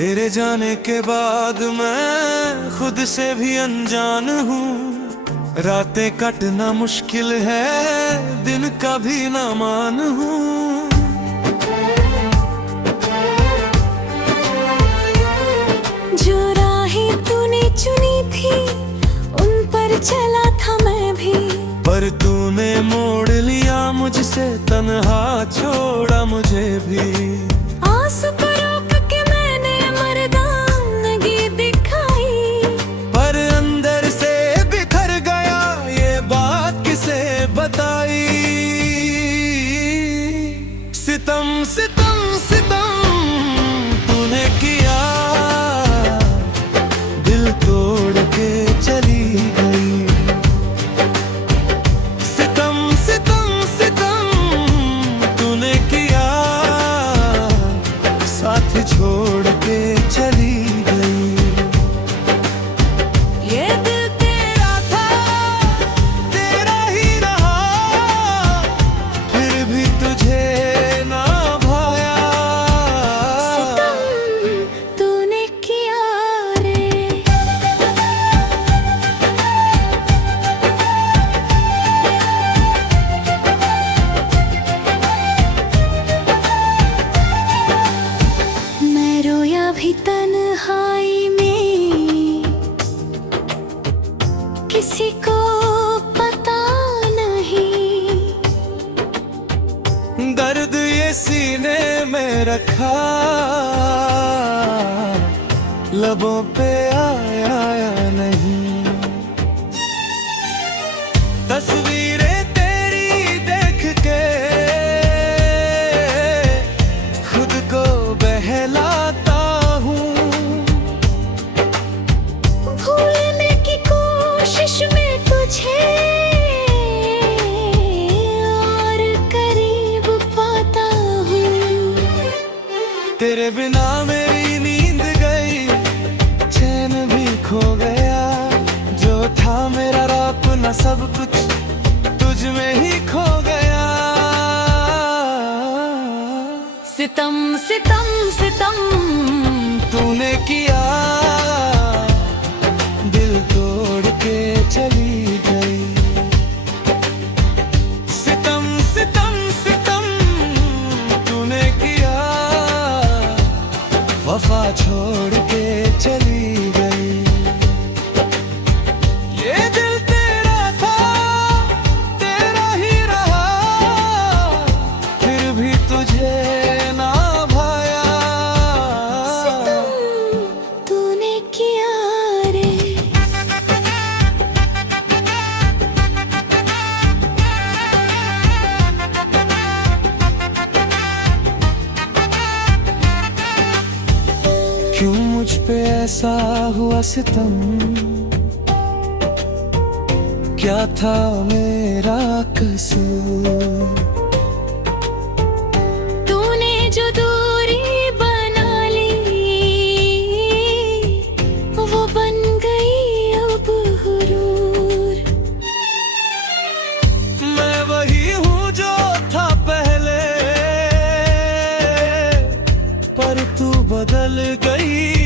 तेरे जाने के बाद मैं खुद से भी अनजान हूँ। रातें कटना मुश्किल है, दिन का भी ना मान हूँ। जो राहें तूने चुनी थी उन पर चला था मैं भी, पर तूने मोड़ लिया मुझसे, तन्हा छोड़ा मुझे भी। आंसू को रोक के मैंने मर्दानगी दिखाई, पर अंदर से बिखर गया, ये बात किसे बताई। सितम सितम सितम तूने किया, दिल तोड़ के चली गई। सितम सितम सितम तूने किया, साथ छोड़ के चली गई। ये दिल तेरा था, तेरा ही रहा, फिर भी तुझे ना भाया। सितम तूने किया रे। मैं रोया भी तन्हाई में, किसी को पता नहीं। दर्द ये सीने में रखा, लबों पे आया या नहीं। तस्वीरें तेरी देख के खुद को बहलाता हूँ। भूलने की कोशिश में तुझे और करीब पाता हूँ। तेरे बिना मेरी नींद गई, चैन भी खो गया। जो था मेरा अपना सब कुछ तुझ में ही खो गया। सितम सितम सितम तूने किया, दिल तोड़ के चली गई। सितम सितम सितम तूने किया, वफा छोड़ के चली गई। ये दिल तेरा था, तेरा ही रहा, फिर भी तुझे ना भाया। सितम तूने किया रे। क्यों मुझ पे ऐसा हुआ सितम, क्या था मेरा कसूर। तूने जो दूरी बना ली, वो बन गई अब हुरूर। मैं वही हूँ जो था पहले, पर तू बदल गई।